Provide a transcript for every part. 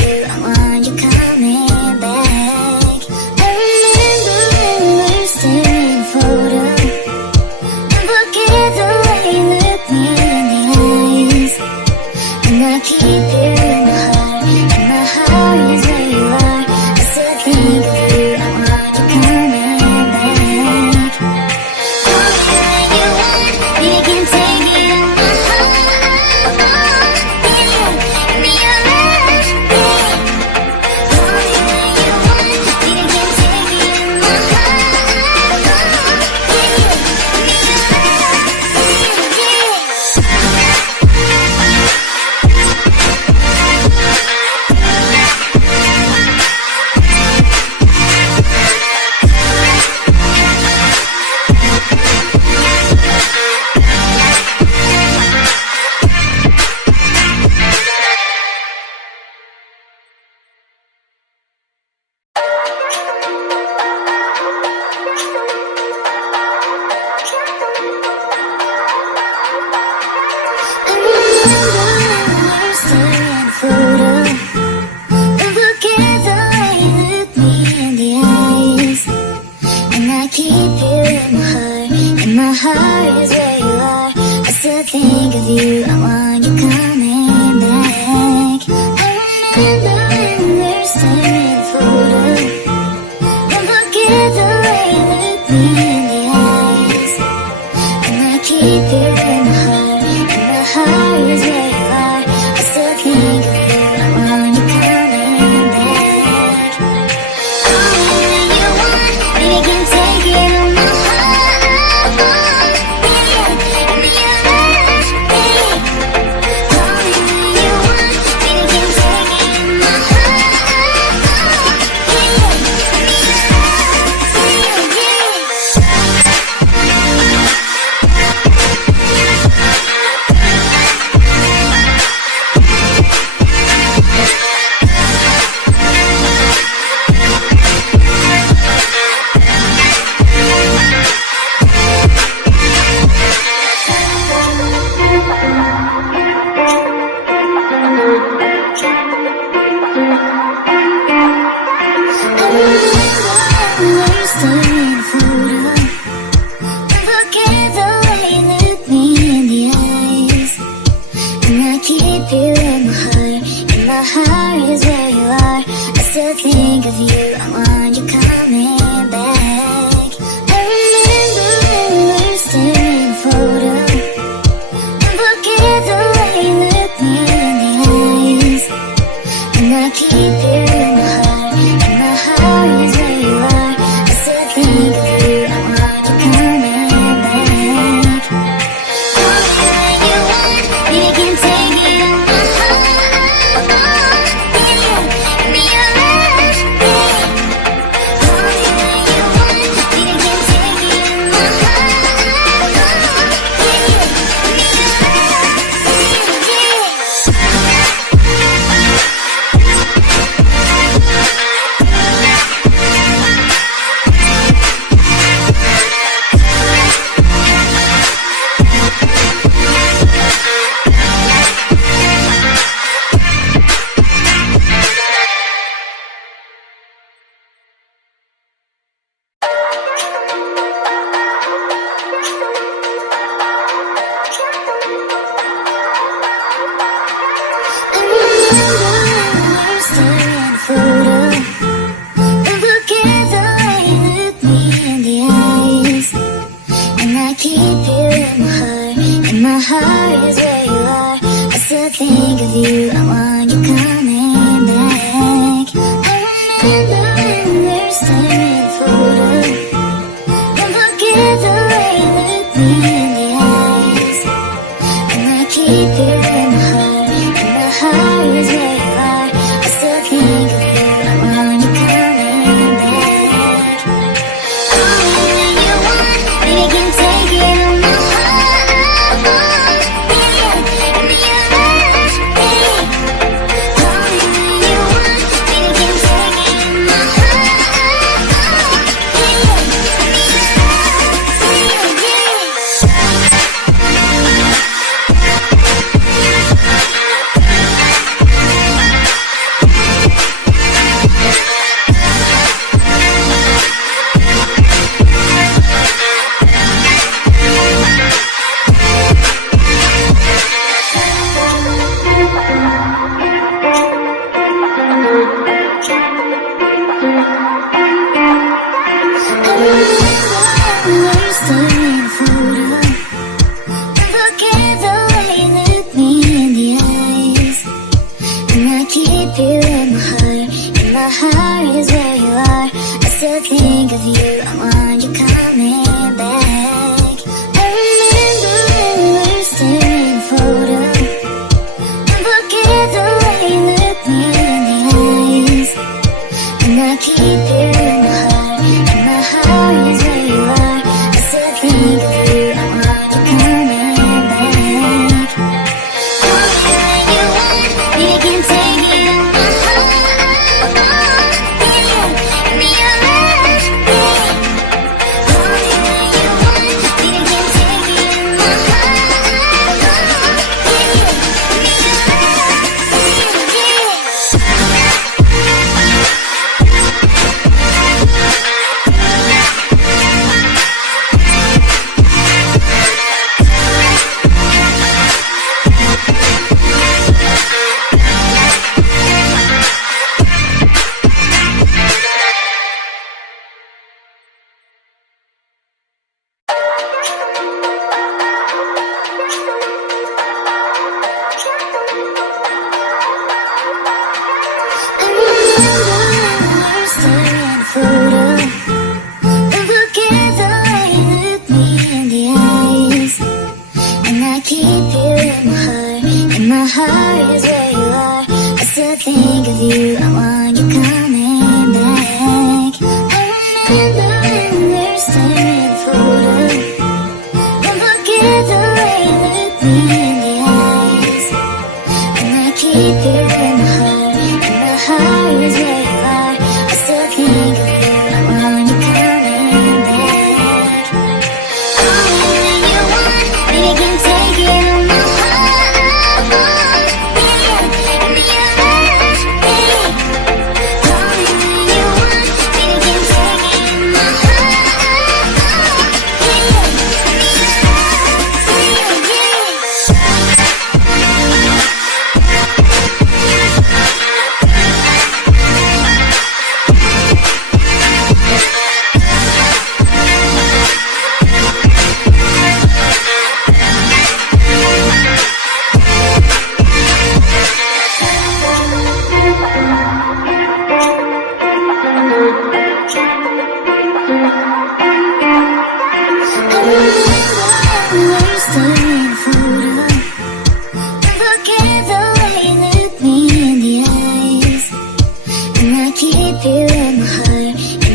you, I want you coming back. I remember when we were staring at a photo. Don't forget the way you look me in the eyes. And I keep you in my heart, and my heart is where you are. I still think of you, I want you coming back. Call me when you want, you can take it in my heart. Yeah, give me your love, yeah. Call me when you want, you can take it in my heart. Yeah, give me your love, I remember when we were staring at a photo. Don't forget the way you look me in the eyes. And I keep you in my heart, and my heart is where you are. I still think of you, I want you coming back. I remember when we were staring at a photo. Don't forget the way you look me in the eyes. And I keep you in my heart, and my heart is where you are. I still think of you, I want you coming back. Call me when you want, baby, can take it on my heart. Yeah, give me your love, yeah. Call me when you want, baby, can take it in my heart. Yeah, give me your love, I remember when we were staring at a photo. Don't forget the way you look me in the eyes. And I keep you in my heart, and my heart is where you are. I still think of you, I want you coming back. I remember when we were staring at a photo. Don't forget the way you look me in the eyes. And I keep you in my heart, and my heart is where you are. I still think of you, I want you coming back. Call me when you want, you can take it on my heart. Yeah, give me your love, yeah. Call me when you want, you can take it in my heart. Yeah, give me your love, yeah. Think of you, I want you coming back. I remember when we were staring at a photo. Don't forget the way you look me in the eyes. And I keep you in my heart, and my heart is where you are. I still think of you, I want you coming back. Call me when you want, you can take it on my heart. Yeah, be alright. Call me when you want, you can take it on my heart. My heart is where you are. I still think of you, I want you coming back. I remember when we were staring at a photo. Don't forget the way you look me in the eyes. And I keep you in my heart, and my heart is where you are. I still think of you, I want you coming back. Call me when you want, you can take it on my heart.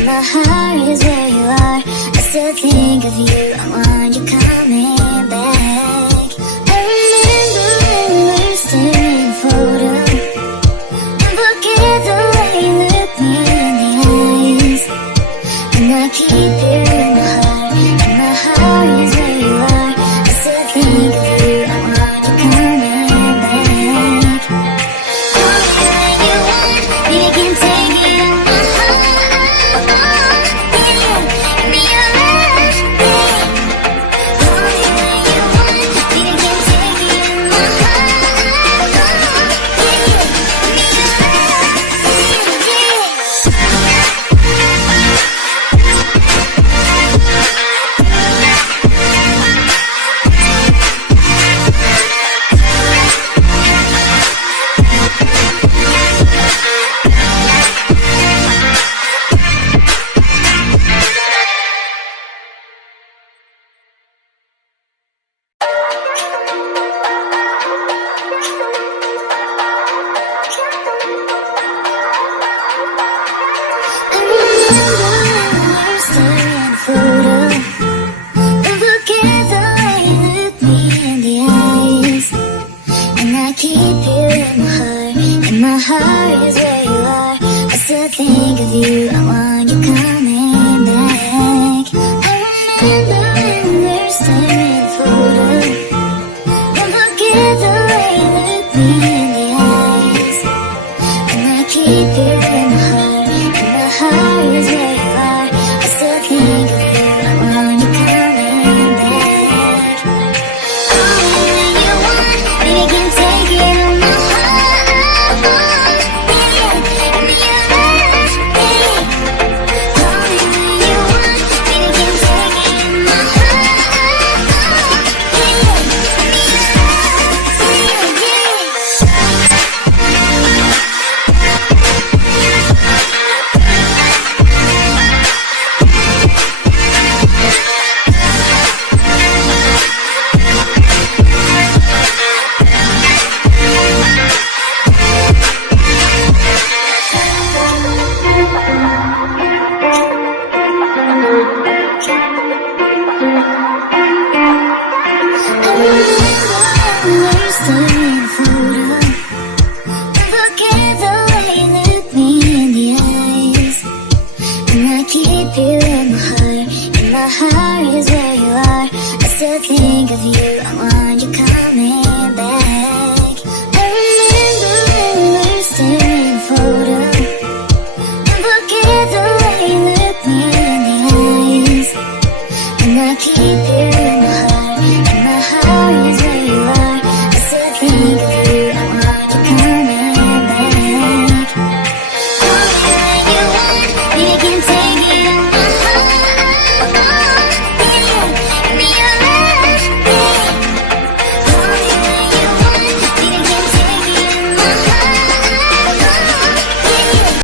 My heart is where you are. I still think of you, I want you coming back. I remember when we were staring at a photo. Don't forget the way you look me in the eyes. And I keep you in my heart, and my heart is where you are. I still think of you, I want you coming back. Call me when you want, you can take it on my heart. My heart is where you are. I still think of you, I want you coming back. I remember when we were staring at a photo. Don't forget the way you look me in the eyes. And I keep you in my heart, and my heart is where you are. I still think of you, I want you coming back. Call me when you want, you can take it on my heart. my heart is where you are. I still think of you, I want you coming.